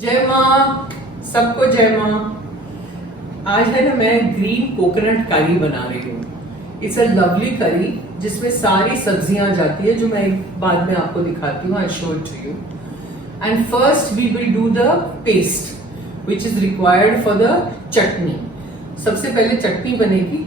जय माँ, सबको जय माँ। आज है ना मैं ग्रीन कोकोनट करी बना रही हूँ। इट्स अ लवली करी जिसमें सारी सब्जियां जाती है, जो मैं बाद में आपको दिखाती हूँ। I show it to you. And first we will do the paste which is required for the chutney. सबसे पहले चटनी बनेगी,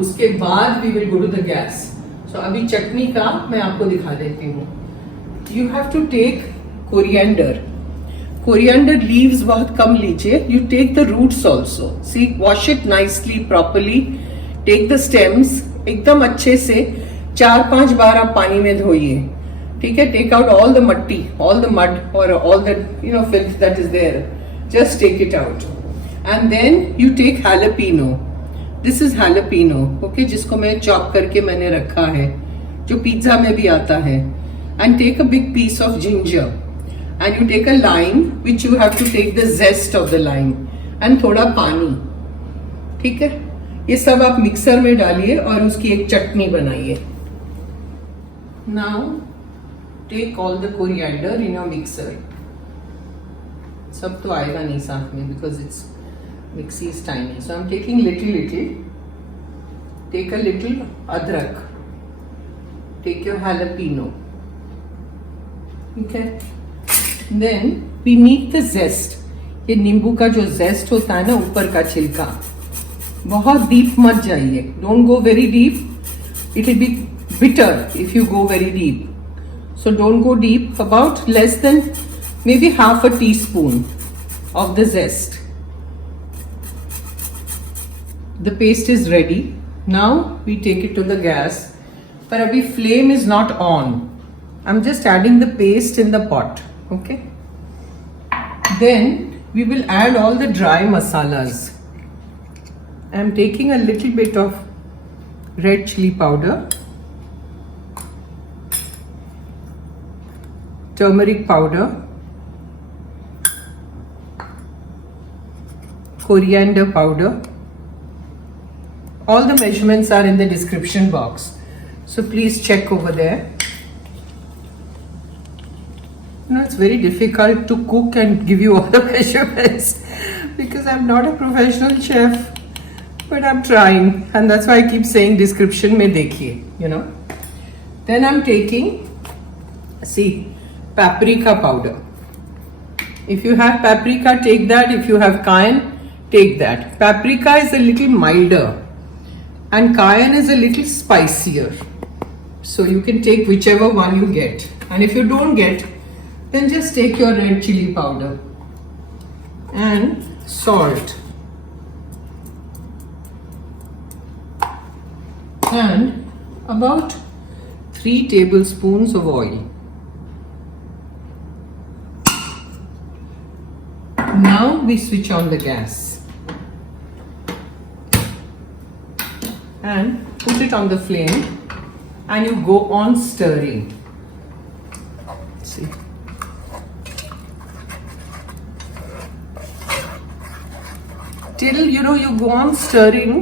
उसके बाद we will go to the gas. So अभी चटनी का मैं आपको दिखा देती हूँ। You have to take coriander. Coriander leaves बहुत कम लीजिए। You take the roots also. See, wash it nicely properly. Take the stems, एकदम अच्छे से 4-5 बार आप पानी में धोइए, ठीक है। टेक आउट ऑल द मट्टी, ऑल द मड और all the filth that is there. Just take it out and then you take jalapeno. This is jalapeno, okay, जिसको मैं चॉप करके मैंने रखा है, जो पिज्जा में भी आता है। And take a big piece of ginger and you take a lime which you have to take the zest of the lime and थोड़ा पानी, ठीक है। ये सब आप मिक्सर में डालिए और उसकी एक चटनी बनाइए। Now take all the coriander in your mixer। सब तो आएगा नहीं साथ में because its mixie is tiny, so I'm taking little। Take a little adrak, take your jalapeno, okay। Then we need the zest। ये नींबू का जो zest होता है ना, ऊपर का छिलका, बहुत डीप मत जाइए। Don't go very deep, it will be bitter if you go very deep, so don't go deep। About less than maybe half a teaspoon of the zest। The paste is ready। Now we take it to the gas, पर अभी flame is not on। I'm just adding the paste in the pot, okay। Then we will add all the dry masalas। I'm taking a little bit of red chilli powder, turmeric powder, coriander powder। All the measurements are in the description box, so please check over there। It's very difficult to cook and give you all the measurements because I'm not a professional chef, but I'm trying, and that's why I keep saying description mein dekhiye, Then I'm taking, see, paprika powder। If you have paprika, take that। If you have cayenne, take that। Paprika is a little milder and cayenne is a little spicier, so you can take whichever one you get, and if you don't get, then just take your red chili powder and salt and about 3 tablespoons of oil। Now we switch on the gas and put it on the flame and you go on stirring। See, till you go on stirring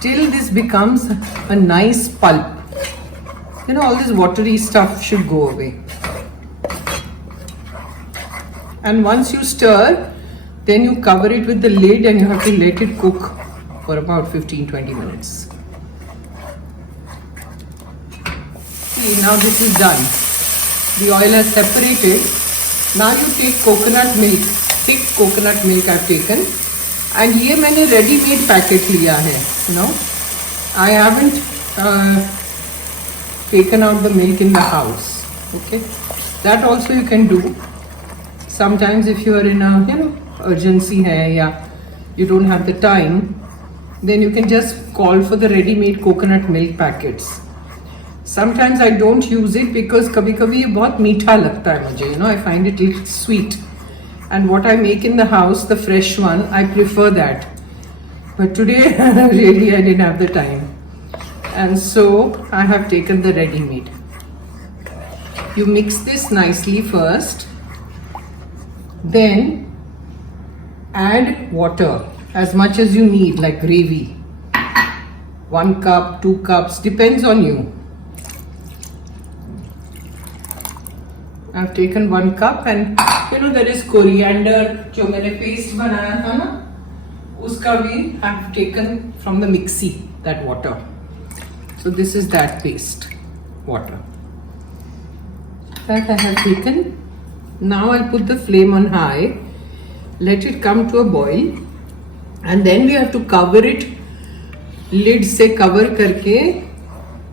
till this becomes a nice pulp। All this watery stuff should go away, and once you stir, then you cover it with the lid and you have to let it cook for about 15-20 minutes। See, now this is done। The oil has separated। Now you take coconut milk, thick coconut milk I've taken, and ये मैंने readymade packet लिया है। I haven't taken out the milk in the house, okay। That also you can do sometimes if you are in a urgency है या you don't have the time, then you can just call for the ready-made coconut milk packets। Sometimes I don't use it because कभी-कभी ये बहुत मीठा लगता है मुझे, I find it little sweet, and what I make in the house, the fresh one, I prefer that, but today really I didn't have the time, and so I have taken the ready-made। You mix this nicely first, then add water as much as you need, like gravy, 1 cup, 2 cups, depends on you। I've taken 1 cup and there is coriander जो मैंने paste बनाया था ना, उसका भी I've taken from the mixie, that water. So this is that paste water that I have taken. Now I'll put the flame on high, let it come to a boil, and then we have to cover it. Lid से cover करके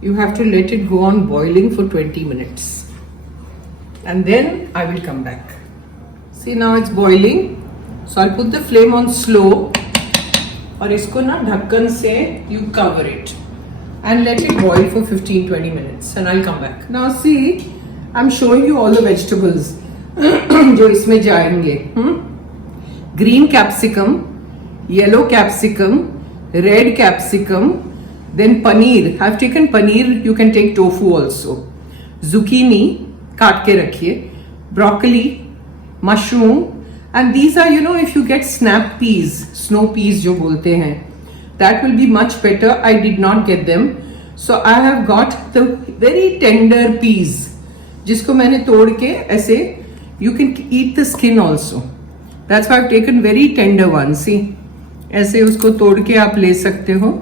you have to let it go on boiling for 20 minutes. And then I will come back. See, now it's boiling. So I'll put the flame on slow. और इसको ना ढक्कन से you cover it and let it boil for 15-20 minutes. And I'll come back. Now see, I'm showing you all the vegetables जो इसमें जाएंगे. Green capsicum, yellow capsicum, red capsicum, then paneer. I've taken paneer. You can take tofu also. Zucchini. काट के रखिए, broccoli, mushroom, and these are, if you get snap peas, snow peas जो बोलते हैं, that will be much better. I did not get them, so I have got the very tender peas, जिसको मैंने तोड़ के ऐसे, you can eat the skin also. That's why I've taken very tender ones. See, ऐसे उसको तोड़ के आप ले सकते हो.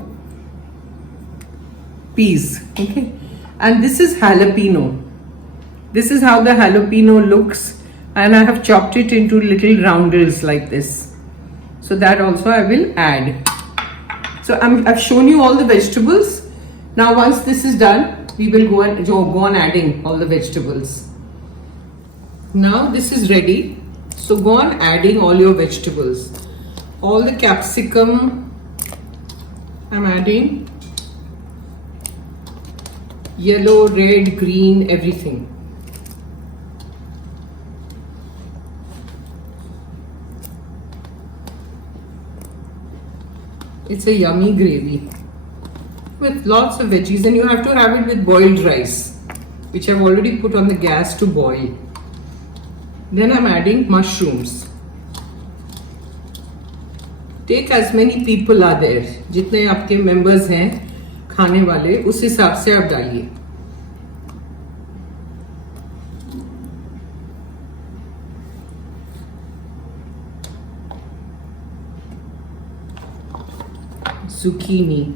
Peas, okay, and this is jalapeno. This is how the jalapeno looks, and I have chopped it into little roundels like this. So that also I will add. So I've shown you all the vegetables. Now once this is done, we will go on adding all the vegetables. Now this is ready. So go on adding all your vegetables. All the capsicum I'm adding. Yellow, red, green, everything. It's a yummy gravy with lots of veggies, and you have to have it with boiled rice, which I've already put on the gas to boil. Then I'm adding mushrooms. Take as many people are there, जितने आपके members हैं खाने वाले, उस हिसाब से आप डालिए. Zucchini,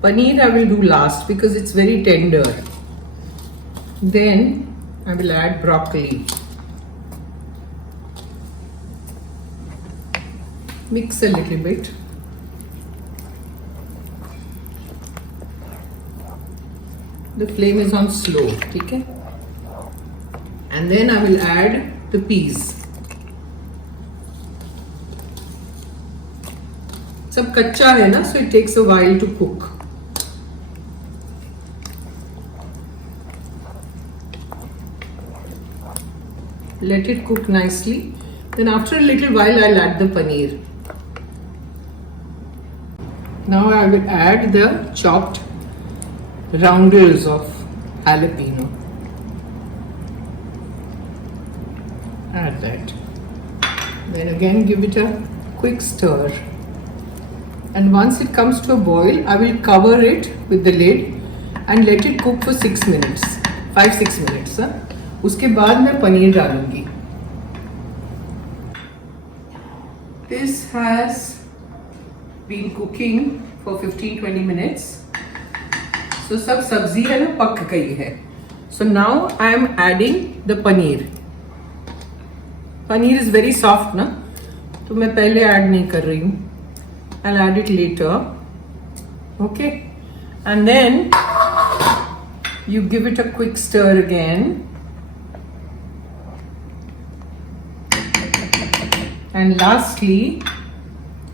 paneer I will do last because it's very tender. Then I will add broccoli. Mix a little bit. The flame is on slow, okay? And then I will add the peas. सब कच्चा है ना, so it takes a while to cook. Let it cook nicely. Then after a little while, I'll add the paneer. Now I will add the chopped roundels of jalapeno. Add that. Then again give it a quick stir. And once it comes to a boil, I will cover it with the lid and let it cook for 6 minutes. 5-6 minutes. उसके बाद मैं पनीर डालूंगी. This has been cooking for 15-20 minutes. So सब सब्जी है ना पक गई है. So now I am adding the paneer. Paneer is very soft ना, तो मैं पहले ऐड नहीं कर रही हूँ. I'll add it later. Okay, and then you give it a quick stir again. And lastly,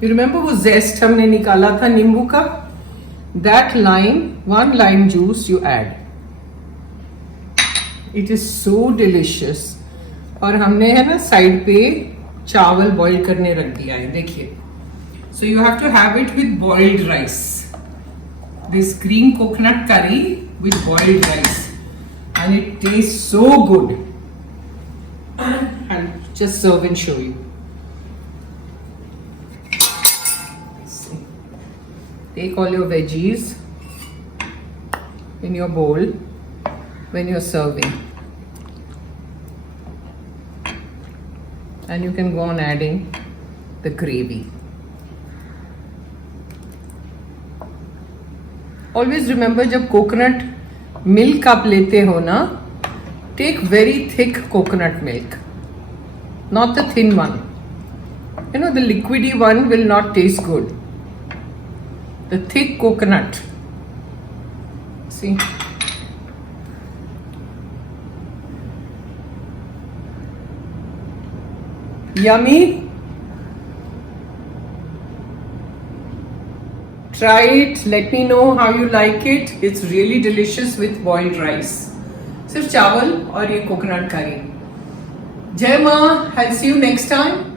you remember वो zest हमने निकाला था नींबू का? That lime, 1 lime juice you add. It is so delicious. और हमने है ना साइड पे चावल बॉईल करने रख दिया है, देखिए. So you have to have it with boiled rice. This green coconut curry with boiled rice, and it tastes so good. I'll just serve and show you. Let's see. take all your veggies in your bowl when you're serving. And you can go on adding the gravy. Always remember, जब coconut milk आप लेते हो ना, take very thick coconut milk, not the thin one. You know, the liquidy one will not taste good. The thick coconut. See? Yummy. Try it. Let me know how you like it. It's really delicious with boiled rice. सिर्फ चावल और ये coconut curry. Jai Ma. I'll see you next time.